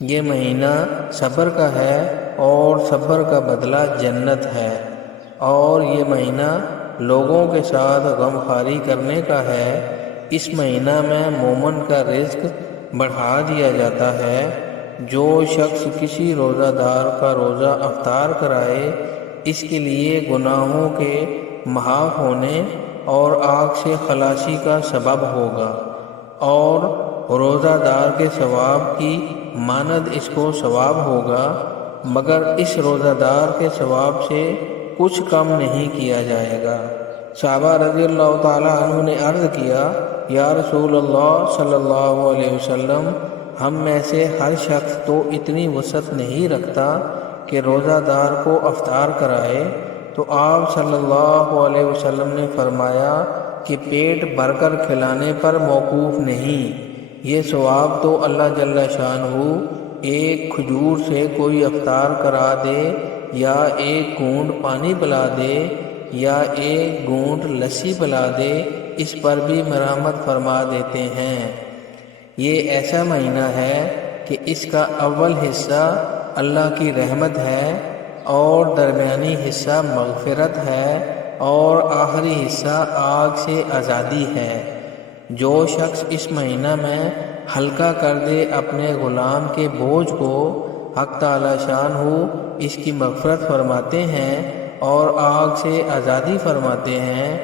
یہ مہینہ صبر کا ہے اور صبر کا بدلہ جنت ہے، اور یہ مہینہ لوگوں کے ساتھ غمخواری کرنے کا ہے۔ اس مہینہ میں مومن کا رزق بڑھا دیا جاتا ہے۔ جو شخص کسی روزہ دار کا روزہ افطار کرائے، اس کے لیے گناہوں کے معاف ہونے اور آگ سے خلاصی کا سبب ہوگا، اور روزہ دار کے ثواب کی مانند اس کو ثواب ہوگا، مگر اس روزہ دار کے ثواب سے کچھ کم نہیں کیا جائے گا۔ صحابہ رضی اللہ تعالیٰ عنہ نے عرض کیا، یا رسول اللہ صلی اللہ علیہ وسلم، ہم میں سے ہر شخص تو اتنی وسعت نہیں رکھتا کہ روزہ دار کو افطار کرائے۔ تو آپ صلی اللہ علیہ وسلم نے فرمایا کہ پیٹ بھر کر کھلانے پر موقوف نہیں، یہ ثواب تو اللہ جل شانہ ایک کھجور سے کوئی افطار کرا دے، یا ایک گھونٹ پانی پلا دے، یا ایک گھونٹ لسی پلا دے، اس پر بھی مرحمت فرما دیتے ہیں۔ یہ ایسا مہینہ ہے کہ اس کا اول حصہ اللہ کی رحمت ہے، اور درمیانی حصہ مغفرت ہے، اور آخری حصہ آگ سے آزادی ہے۔ جو شخص اس مہینہ میں ہلکا کر دے اپنے غلام کے بوجھ کو، حق تعالی شانہ اس کی مغفرت فرماتے ہیں اور آگ سے آزادی فرماتے ہیں۔